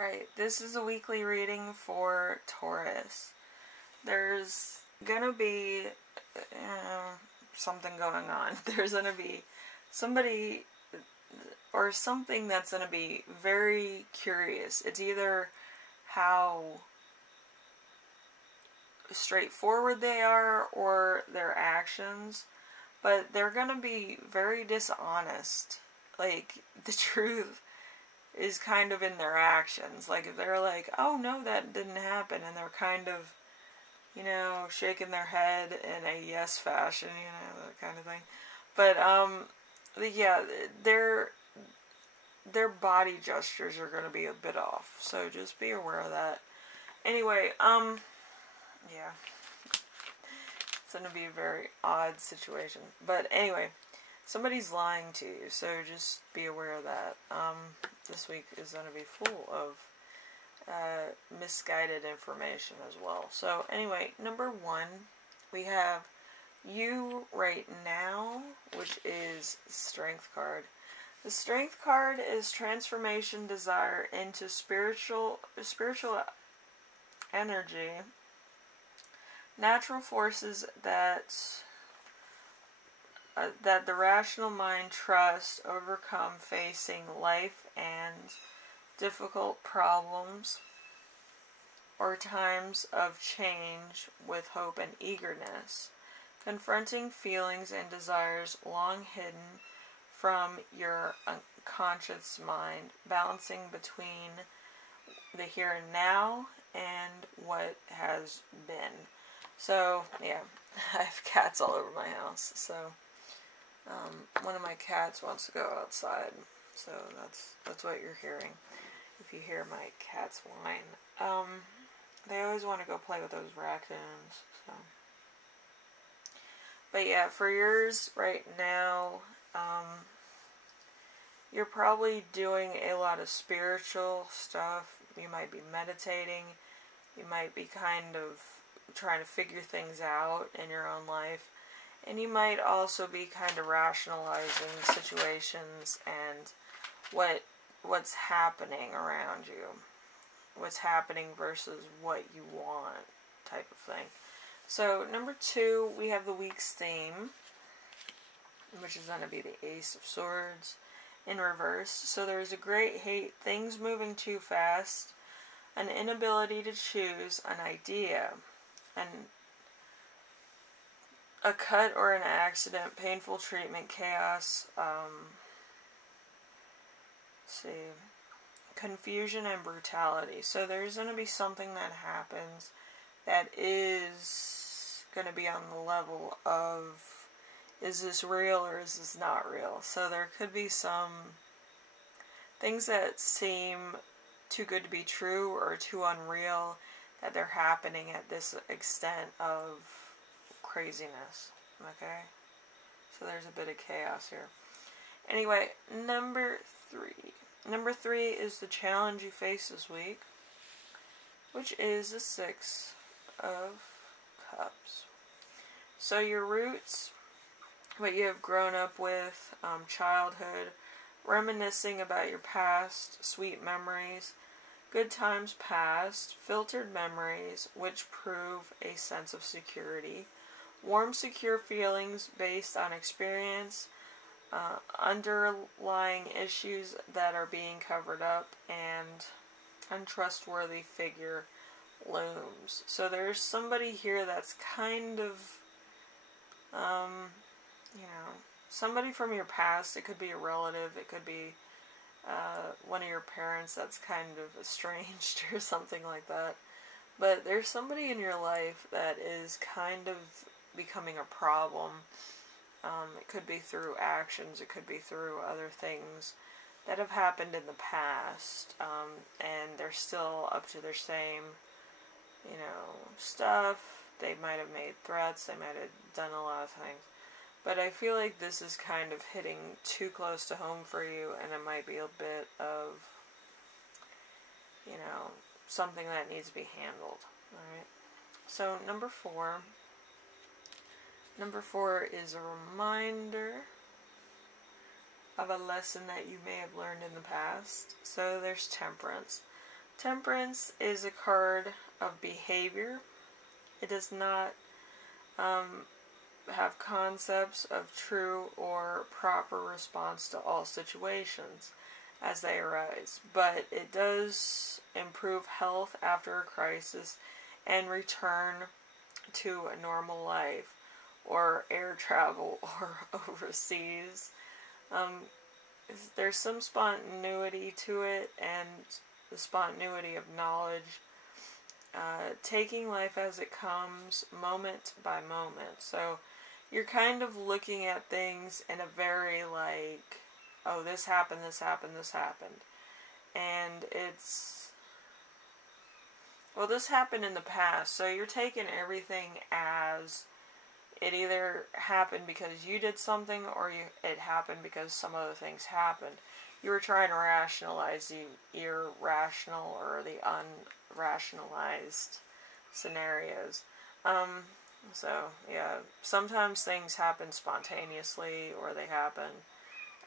Alright, this is a weekly reading for Taurus. There's gonna be something going on. There's gonna be somebody or something that's gonna be very curious. It's either how straightforward they are or their actions, but they're gonna be very dishonest. Like, the truth is kind of in their actions. Like, if they're like, oh no, that didn't happen, and they're kind of, you know, shaking their head in a yes fashion, you know, that kind of thing. But, yeah, their body gestures are going to be a bit off, so just be aware of that. Anyway, yeah, it's going to be a very odd situation. But anyway, somebody's lying to you, so just be aware of that. This week is going to be full of misguided information as well. So anyway, number 1, we have you right now, which is Strength card. The Strength card is transformation, desire into spiritual energy, natural forces that the rational mind trusts overcome facing life and difficult problems or times of change with hope and eagerness, confronting feelings and desires long hidden from your unconscious mind, balancing between the here and now and what has been. So, yeah, I have cats all over my house, so one of my cats wants to go outside, so that's what you're hearing. If you hear my cats whine, they always want to go play with those raccoons. So, but yeah, for yours right now, you're probably doing a lot of spiritual stuff. You might be meditating. You might be kind of trying to figure things out in your own life. And you might also be kind of rationalizing situations and what's happening around you. What's happening versus what you want, type of thing. So, number 2, we have the week's theme, which is going to be the Ace of Swords in reverse. So there's a great hate, things moving too fast, an inability to choose an idea, and a cut or an accident, painful treatment, chaos, confusion and brutality. So there's going to be something that happens that is going to be on the level of, is this real or is this not real? So there could be some things that seem too good to be true or too unreal that they're happening at this extent of craziness. Okay? So there's a bit of chaos here. Anyway, number 3. Number 3 is the challenge you face this week, which is the 6 of Cups. So your roots, what you have grown up with, childhood, reminiscing about your past, sweet memories, good times past, filtered memories, which prove a sense of security, warm, secure feelings based on experience, underlying issues that are being covered up, and untrustworthy figure looms. So there's somebody here that's kind of, you know, somebody from your past. It could be a relative, it could be one of your parents that's kind of estranged or something like that. But there's somebody in your life that is kind of becoming a problem. It could be through actions, it could be through other things that have happened in the past, and they're still up to their same, you know, stuff. They might have made threats, they might have done a lot of things. But I feel like this is kind of hitting too close to home for you, and it might be a bit of, you know, something that needs to be handled. Alright? So, number 4. Number 4 is a reminder of a lesson that you may have learned in the past. So there's temperance. Temperance is a card of behavior. It does not have concepts of true or proper response to all situations as they arise, but it does improve health after a crisis and return to a normal life or air travel or overseas. There's some spontaneity to it, and the spontaneity of knowledge, taking life as it comes, moment by moment. So you're kind of looking at things in a very like, oh, this happened, this happened, this happened. And it's, well, this happened in the past, so you're taking everything as it either happened because you did something or it happened because some other things happened. You were trying to rationalize the irrational or the unrationalized scenarios. So, yeah, sometimes things happen spontaneously, or they happen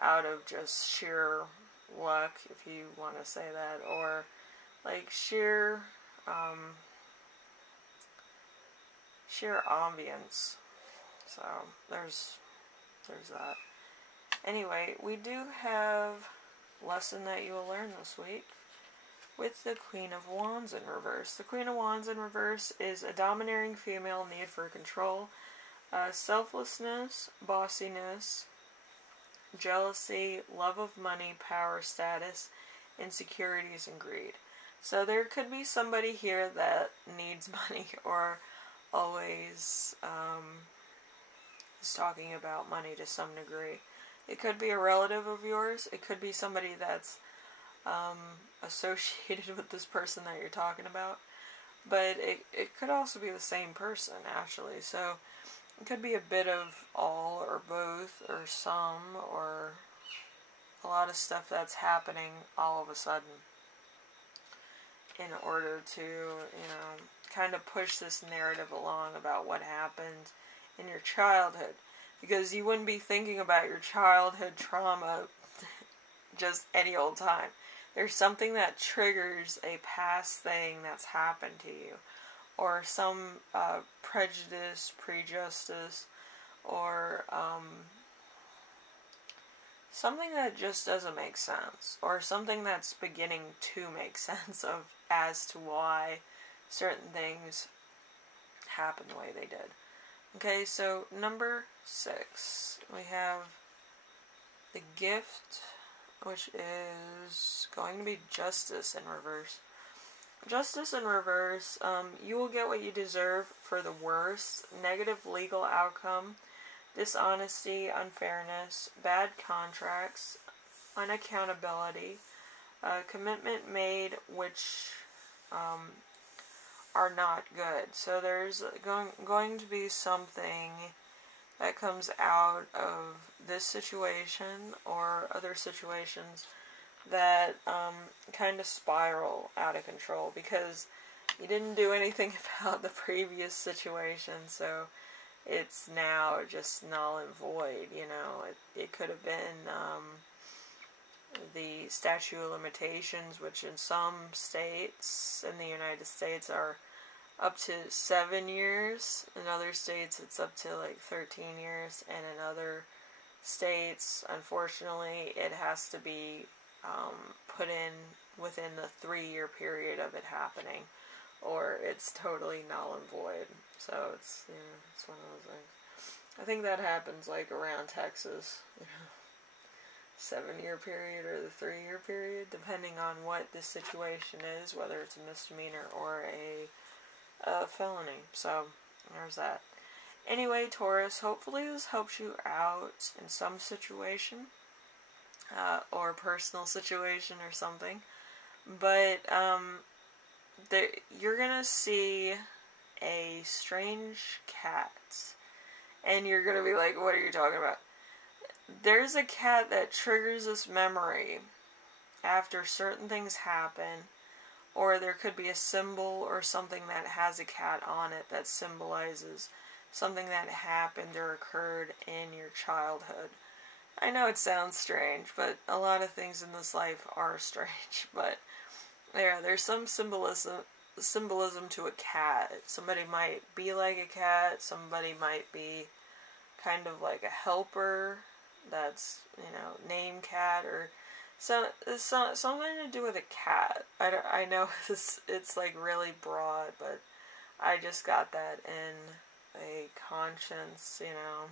out of just sheer luck, if you want to say that, or like sheer ambience. So there's that. Anyway, we do have a lesson that you will learn this week with the Queen of Wands in reverse. The Queen of Wands in reverse is a domineering female need for control, selflessness, bossiness, jealousy, love of money, power, status, insecurities, and greed. So there could be somebody here that needs money or always is talking about money to some degree. It could be a relative of yours. It could be somebody that's associated with this person that you're talking about. But it could also be the same person, actually. So it could be a bit of all or both or some or a lot of stuff that's happening all of a sudden in order to, you know, kind of push this narrative along about what happened in your childhood. Because you wouldn't be thinking about your childhood trauma just any old time. There's something that triggers a past thing that's happened to you. Or some prejudice, prejudice, or something that just doesn't make sense. Or something that's beginning to make sense of as to why certain things happen the way they did. Okay, so number 6, we have the Gift, which is going to be Justice in reverse. Justice in reverse, you will get what you deserve for the worst, negative legal outcome, dishonesty, unfairness, bad contracts, unaccountability, commitment made which are not good. So there's going to be something that comes out of this situation or other situations that kind of spiral out of control because you didn't do anything about the previous situation, so it's now just null and void. You know, it could have been the statute of limitations, which in some states in the United States are up to 7 years. In other states it's up to like 13 years, and in other states, unfortunately, it has to be put in within the 3-year period of it happening, or it's totally null and void. So it's, you know, it's one of those things. I think that happens like around Texas, you know, 7-year period or the 3-year period, depending on what the situation is, whether it's a misdemeanor or a felony. So there's that. Anyway, Taurus, hopefully this helps you out in some situation, or personal situation or something. But you're gonna see a strange cat, and you're gonna be like, what are you talking about? There's a cat that triggers this memory after certain things happen, or there could be a symbol or something that has a cat on it that symbolizes something that happened or occurred in your childhood. I know it sounds strange, but a lot of things in this life are strange. But Yeah, there's some symbolism to a cat. Somebody might be like a cat, somebody might be kind of like a helper that's, you know, name cat, or something to do with a cat. I know it's like really broad, but I just got that in a conscience, you know,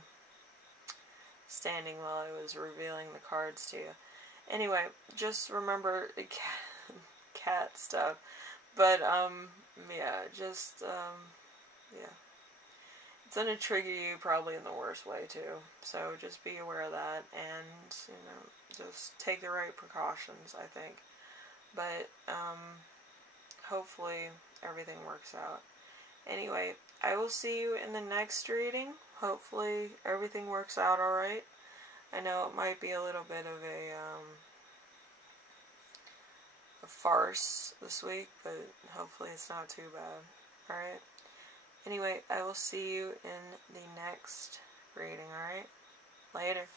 standing while I was revealing the cards to you. Anyway, just remember cat stuff. But, yeah, just, yeah. It's going to trigger you probably in the worst way, too. So just be aware of that, and, you know, just take the right precautions, I think. But, hopefully everything works out. Anyway, I will see you in the next reading. Hopefully everything works out alright. I know it might be a little bit of a farce this week, but hopefully it's not too bad. Alright? Anyway, I will see you in the next reading, alright? Later.